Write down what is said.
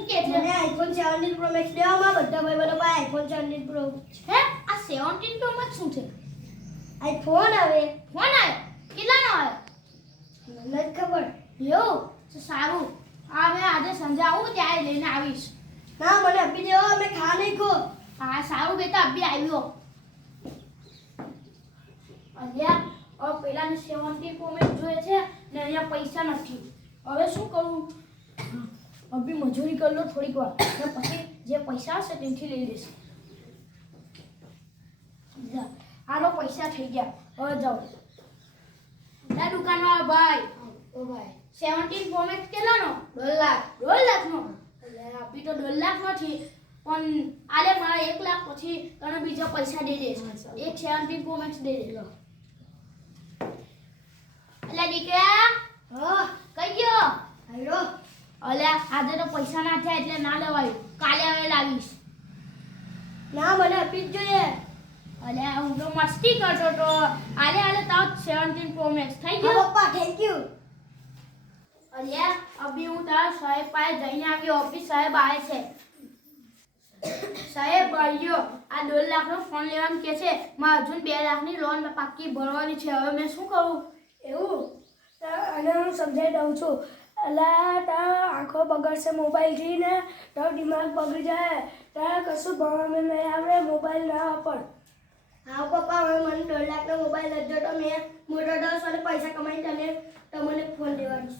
હું કે છે? મને આઈફોન 17 પ્રો મેક્સ લેવામાં બધા ભાઈબંધો પાસે આઈફોન 17 પ્રો હે? આ 17 પ્રો મેક્સ શું છે? આઈફોન આવે. ફોન આવે? કેટલાનો મને ખબર. તો સારું. હા મેં આજે સંજે આવું ત્યારે લઈને આવીશ. ના મને આપી દેવો અમે ખા નહીં ખો. હા સારું બેટા અભી આવ્યો. અલ્યા હવે પેલાને સેવન્ટી કોમેન્ટ જોઈએ છે ને અહીંયા પૈસા નથી. હવે શું કરું? અભી મજૂરી કરી લો થોડીક વાર. ને પછી જે પૈસા હશે તેથી લઈ લઈશ. આનો પૈસા થઈ ગયા. હવે જાઓ. ના દુકાનવાળા ભાઈ. ઓ ભાઈ. સેવન્ટીન કોમેન્ટ કેટલાનો? દોઢ લાખ. દોઢ લાખનો? આપી તો દોઢ લાખ નથી. પણ આલે મારા એક લાખ પછી તને બીજા પૈસા દઈ દઈશ. એક સેવન્ટીન પ્રો દઈ દઈશ. એટલે દીકરા. હા કઈ ગયો આયરો અલ્યા આજે તો પૈસા ના થયા એટલે ના લેવાયું. કાલે હવે લાવીશ. ના મને આપી જ જોઈએ. અલે હું તો મસ્તી કરતો તો. આલે આલે તાવ સેવન્ટીન પ્રો મેક્સ થઈ ગયો? પપ્પા થેન્ક યુ અલ્યા અભી હું તારા સાહેબ પાસે જઈને આવ્યો. ઓફિસ સાહેબ આવે છે. સાહેબ ભાઈઓ આ દોઢ લાખનો ફોન લેવાનું કે છે? મારે હજુ બે લાખની લોન પાકી ભરવાની છે. હવે મેં શું કરું એવું? અને હું સમજાઈ દઉં છું. એટલે તારા આંખો બગડશે મોબાઈલ ને તારો દિમાગ બગડી જાય. તારે કશું ભણવામાં નહીં આવડે, મોબાઈલ ના વાપર. હા, પપ્પા, હવે મને દોઢ લાખનો મોબાઈલ હતો તો મેં મોટો દસ અને પૈસા કમાઈને તમે તમને ફોન દેવાનો